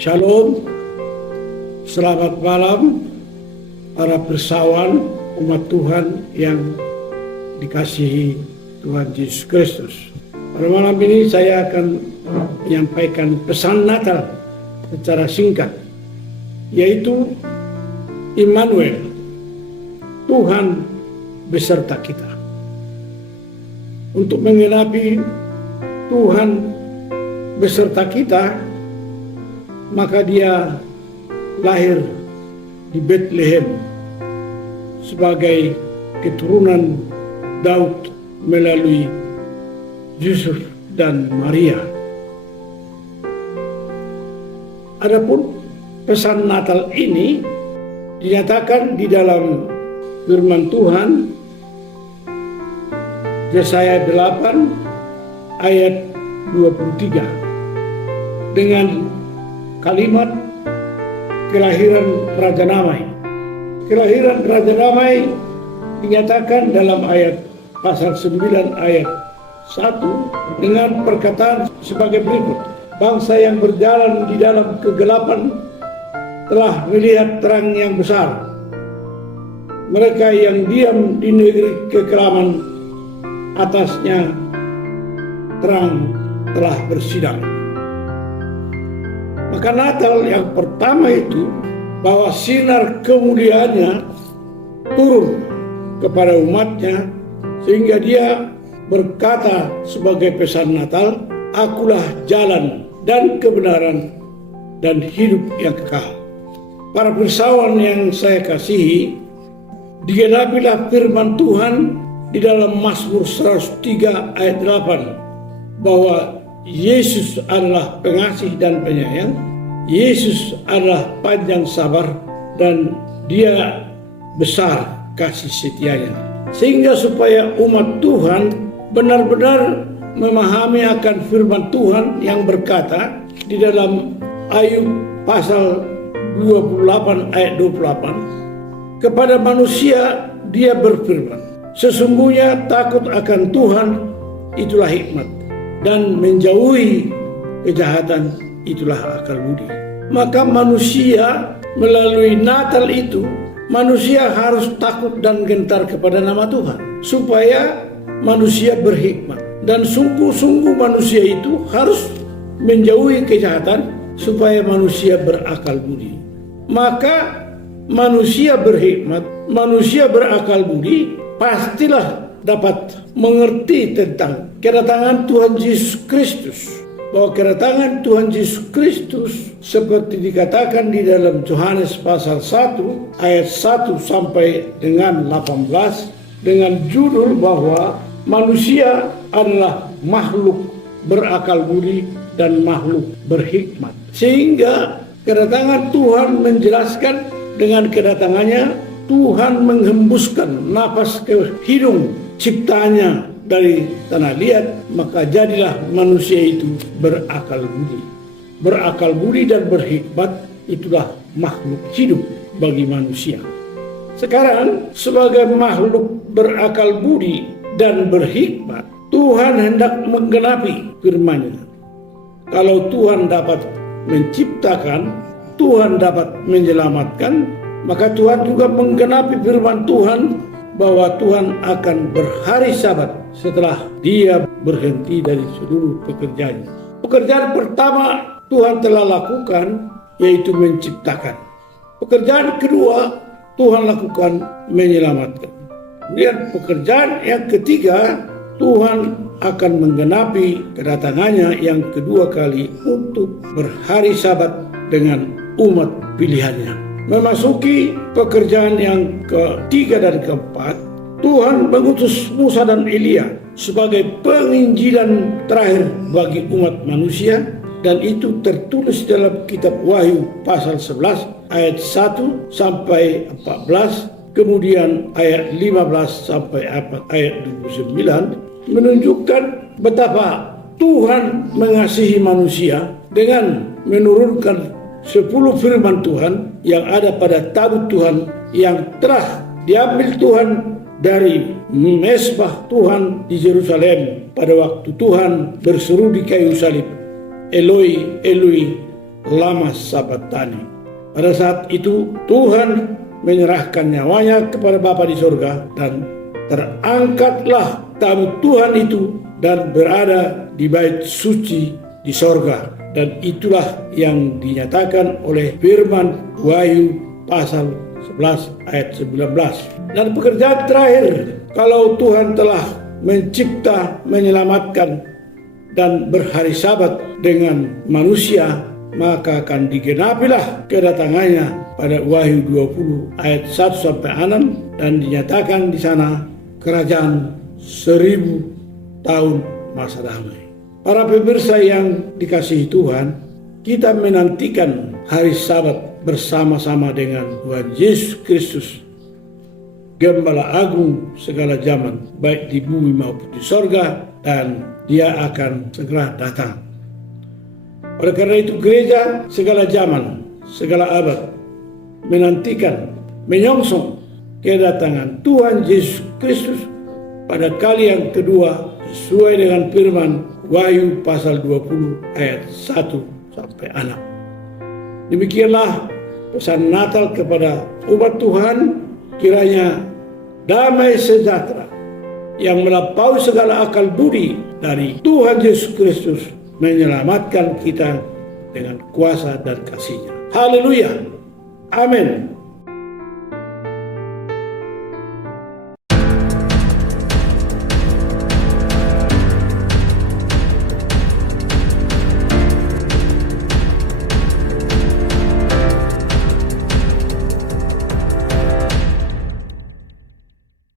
Shalom, selamat malam para persawan umat Tuhan yang dikasihi Tuhan Yesus Kristus. Pada malam ini saya akan menyampaikan pesan Natal secara singkat, yaitu Immanuel, Tuhan beserta kita. Untuk menggenapi Tuhan beserta kita, maka dia lahir di Bethlehem sebagai keturunan Daud melalui Yusuf dan Maria. Adapun pesan Natal ini dinyatakan di dalam firman Tuhan Yesaya 8 ayat 23 dengan kalimat kelahiran Raja Damai. Kelahiran Raja Damai dinyatakan dalam ayat pasal 9 ayat 1 dengan perkataan sebagai berikut. Bangsa yang berjalan di dalam kegelapan telah melihat terang yang besar. Mereka yang diam di negeri kekelaman, atasnya terang telah bersinar. Maka Natal yang pertama itu bahwa sinar kemuliaannya turun kepada umatnya, sehingga dia berkata sebagai pesan Natal, "Akulah jalan dan kebenaran dan hidup yang kekal." Para persawan yang saya kasihi, digenapilah firman Tuhan di dalam Mazmur 103 ayat 8 bahwa Yesus adalah pengasih dan penyayang, Yesus adalah panjang sabar, dan dia besar kasih setianya. Sehingga supaya umat Tuhan benar-benar memahami akan firman Tuhan yang berkata di dalam Ayub pasal 28 ayat 28, kepada manusia dia berfirman, "Sesungguhnya takut akan Tuhan itulah hikmat, dan menjauhi kejahatan itulah akal budi." Maka manusia melalui Natal itu, manusia harus takut dan gentar kepada nama Tuhan, supaya manusia berhikmat. Dan sungguh-sungguh manusia itu harus menjauhi kejahatan supaya manusia berakal budi. Maka manusia berhikmat, manusia berakal budi, pastilah dapat mengerti tentang kedatangan Tuhan Yesus Kristus. Bahwa kedatangan Tuhan Yesus Kristus seperti dikatakan di dalam Yohanes pasal 1 ayat 1 sampai dengan 18 dengan judul bahwa manusia adalah makhluk berakal budi dan makhluk berhikmat. Sehingga kedatangan Tuhan menjelaskan dengan kedatangannya Tuhan menghembuskan nafas ke hidung ciptaannya dari tanah liat, maka jadilah manusia itu berakal budi. Berakal budi dan berhikmat itulah makhluk hidup bagi manusia. Sekarang sebagai makhluk berakal budi dan berhikmat, Tuhan hendak menggenapi firman-Nya. Kalau Tuhan dapat menciptakan, Tuhan dapat menyelamatkan, maka Tuhan juga menggenapi firman Tuhan bahwa Tuhan akan berhari Sabat setelah dia berhenti dari seluruh pekerjaannya. Pekerjaan pertama Tuhan telah lakukan yaitu menciptakan. Pekerjaan kedua Tuhan lakukan menyelamatkan. Kemudian pekerjaan yang ketiga Tuhan akan menggenapi kedatangannya yang kedua kali untuk berhari Sabat dengan umat pilihannya. Memasuki pekerjaan yang ketiga dan keempat, Tuhan mengutus Musa dan Elia sebagai penginjilan terakhir bagi umat manusia, dan itu tertulis dalam kitab Wahyu pasal 11 ayat 1 sampai 14, kemudian ayat 15 sampai ayat 29 menunjukkan betapa Tuhan mengasihi manusia dengan menurunkan 10 firman Tuhan yang ada pada tabut Tuhan yang telah diambil Tuhan dari mezbah Tuhan di Yerusalem pada waktu Tuhan berseru di kayu salib, "Eloi, Eloi, lama sabatani. Pada saat itu Tuhan menyerahkan nyawanya kepada Bapa di sorga, dan terangkatlah tamu Tuhan itu dan berada di bait suci di sorga. Dan itulah yang dinyatakan oleh firman Wahyu pasal 11 ayat 19. Dan pekerjaan terakhir, kalau Tuhan telah mencipta, menyelamatkan, dan berhari Sabat dengan manusia, maka akan digenapilah kedatangannya pada Wahyu 20 ayat 1-6, dan dinyatakan di sana kerajaan 1000 tahun masa damai. Para pemirsa yang dikasihi Tuhan, kita menantikan hari Sabat bersama-sama dengan Tuhan Yesus Kristus, Gembala Agung segala zaman, baik di bumi maupun di sorga, dan Dia akan segera datang. Oleh karena itu gereja segala zaman, segala abad menantikan, menyongsong kedatangan Tuhan Yesus Kristus pada kali yang kedua, sesuai dengan firman Wahyu pasal 20 ayat 1-6. Demikianlah pesan Natal kepada umat Tuhan. Kiranya damai sejahtera yang melampaui segala akal budi dari Tuhan Yesus Kristus menyelamatkan kita dengan kuasa dan kasih-Nya. Haleluya. Amin.